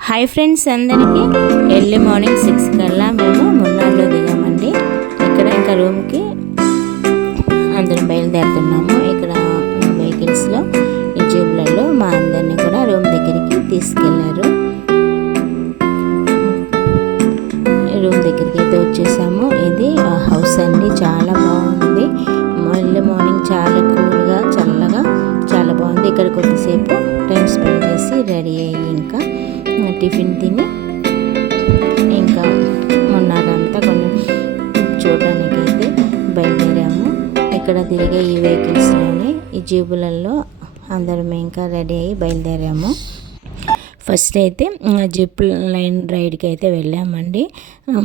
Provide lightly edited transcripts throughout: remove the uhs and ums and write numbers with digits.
Hi friends అందరికీ, early morning 6 కల్లా మేము మున్నార్లో దిగామండి. ఇక్కడ ఇంకా రూమ్కి అందరం బయలుదేరుతున్నాము. ఇక్కడ వెహికల్స్లో ఈ జీబులలో మా అందరినీ కూడా రూమ్ దగ్గరికి తీసుకెళ్లారు. రూమ్ దగ్గరికి అయితే వచ్చేసాము. ఇది హౌస్ అండి, చాలా బాగుంది. ఎర్లీ మార్నింగ్ చాలా కూల్గా చల్లగా చాలా బాగుంది. ఇక్కడ కొద్దిసేపు టైం స్పెండ్ చేసి రెడీ అయ్యి ఇంకా టిఫిన్ తిని ఇంకా మొన్నదంతా కొంచెం చూడడానికి అయితే బయలుదేరాము. ఇక్కడ తిరిగే ఈ వెహికల్స్లోనే ఈ జీబులలో అందరం ఇంకా రెడీ అయ్యి బయలుదేరాము. ఫస్ట్ అయితే జిప్ లైన్ రైడ్కి అయితే వెళ్ళామండి.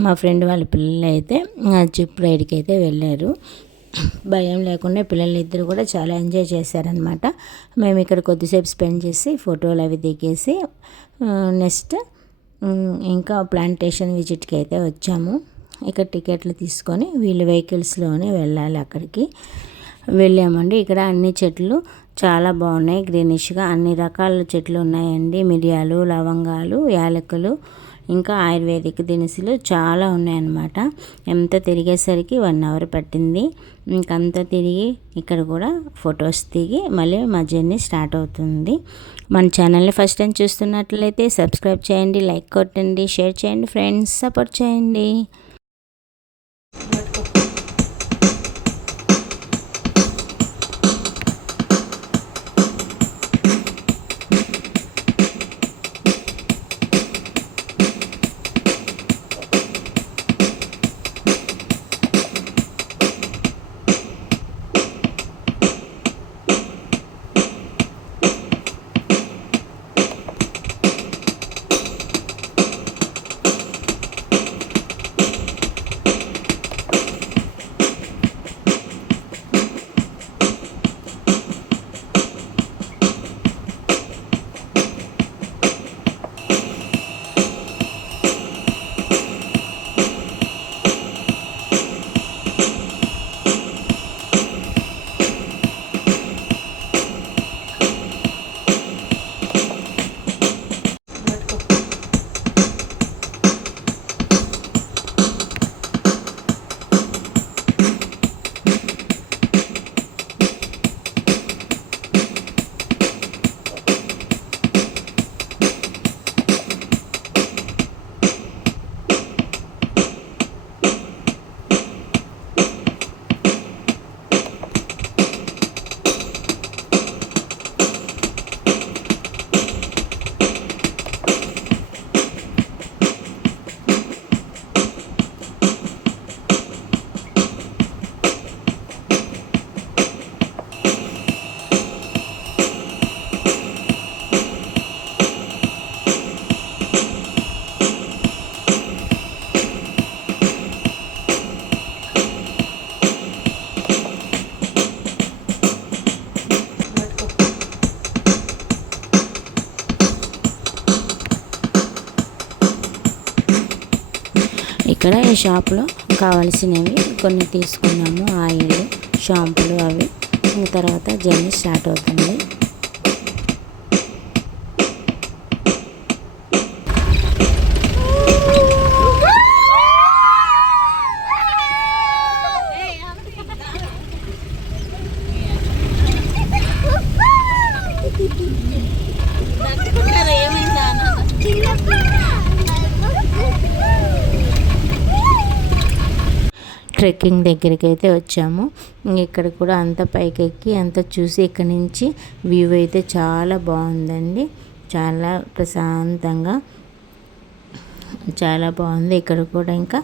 మా ఫ్రెండ్ వాళ్ళ పిల్లలు అయితే జిప్ రైడ్కి అయితే వెళ్ళారు. భయం లేకుండా పిల్లలు ఇద్దరు కూడా చాలా ఎంజాయ్ చేశారనమాట. మేము ఇక్కడ కొద్దిసేపు స్పెండ్ చేసి ఫోటోలు అవి దిగేసి నెక్స్ట్ ఇంకా ప్లాంటేషన్ విజిట్కి అయితే వచ్చాము. ఇక్కడ టికెట్లు తీసుకొని వీళ్ళ వెహికల్స్లోనే వెళ్ళాలి. అక్కడికి వెళ్ళామండి. ఇక్కడ అన్ని చెట్లు చాలా బాగున్నాయి, గ్రీనిష్గా అన్ని రకాల చెట్లు ఉన్నాయండి. మిరియాలు, లవంగాలు, యాలకులు, ఇంకా ఆయుర్వేదిక్ దినుసులు చాలా ఉన్నాయన్నమాట. ఎంత తిరిగేసరికి 1 అవర్ పట్టింది. ఇంకంతా తిరిగి ఇక్కడ కూడా ఫొటోస్ దిగి మళ్ళీ మా జర్నీ స్టార్ట్ అవుతుంది. మన ఛానల్ని ఫస్ట్ టైం చూస్తున్నట్లయితే సబ్స్క్రైబ్ చేయండి, లైక్ కొట్టండి, షేర్ చేయండి ఫ్రెండ్స్, సపోర్ట్ చేయండి. ఇక్కడ ఈ షాప్లో కావాల్సినవి కొన్ని తీసుకున్నాము, ఆయిల్, షాంపులు అవి. తర్వాత జర్నీ స్టార్ట్ అవుతుంది. ట్రెక్కింగ్ దగ్గరికి అయితే వచ్చాము. ఇక్కడ కూడా అంత పైకి ఎక్కి అంత చూసి ఇక్కడ నుంచి వ్యూ అయితే చాలా బాగుందండి. చాలా ప్రశాంతంగా చాలా బాగుంది. ఇక్కడ కూడా ఇంకా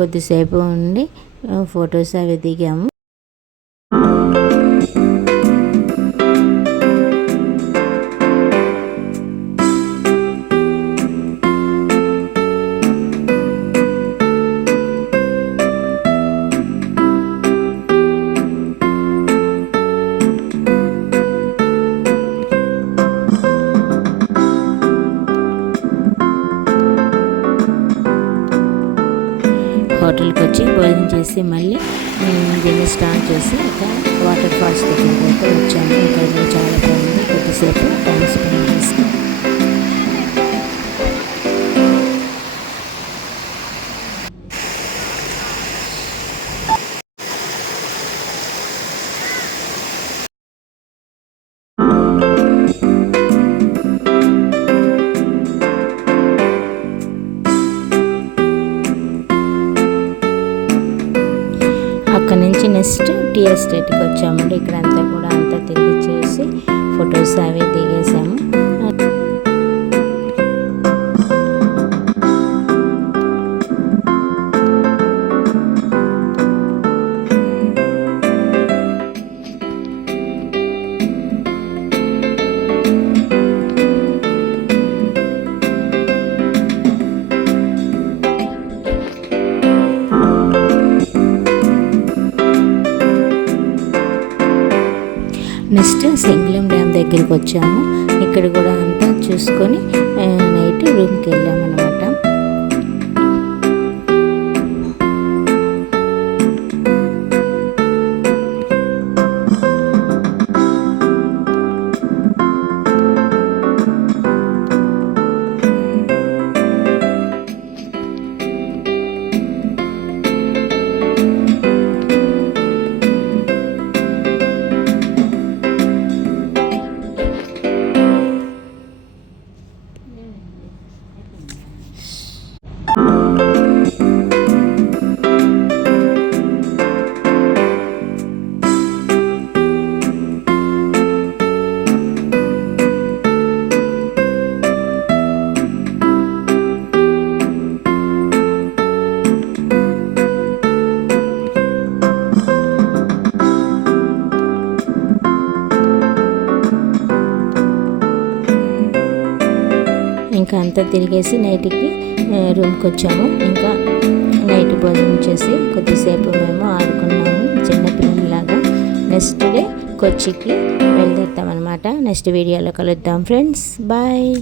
కొద్దిసేపు ఉండి ఫొటోస్ అవి దిగాము. హోటల్కి వచ్చి భోజనం చేసి మళ్ళీ దీన్ని స్టార్ట్ చేసి ఇంకా వాటర్ ఫాల్స్ దగ్గరికి అయితే వచ్చాము. ఇక్కడ చాలా బాగుంది. కొద్దిసేపు టైం స్పెండ్ చేసి టీ ఎస్టేట్కి వచ్చామండి. ఇక్కడ అంతా కూడా అంతా తిరిగి చేసి ఫొటోస్ అవి దిగేసాము. నెక్స్ట్ సింగలం డ్యామ్ దగ్గరికి వచ్చాము. ఇక్కడ కూడా అంతా చూసుకొని నైట్ రూమ్కి వెళ్ళామన్నమాట. ఇంకా అంతా తిరిగేసి నైట్కి రూమ్కి వచ్చాము. ఇంకా నైట్ భోజనం చేసి కొద్దిసేపు మేము ఆడుకున్నాము చిన్నపిల్లలాగా. నెక్స్ట్ డే కొచ్చికి వెళ్తామన్నమాట. నెక్స్ట్ వీడియోలో కలుద్దాం ఫ్రెండ్స్. బాయ్.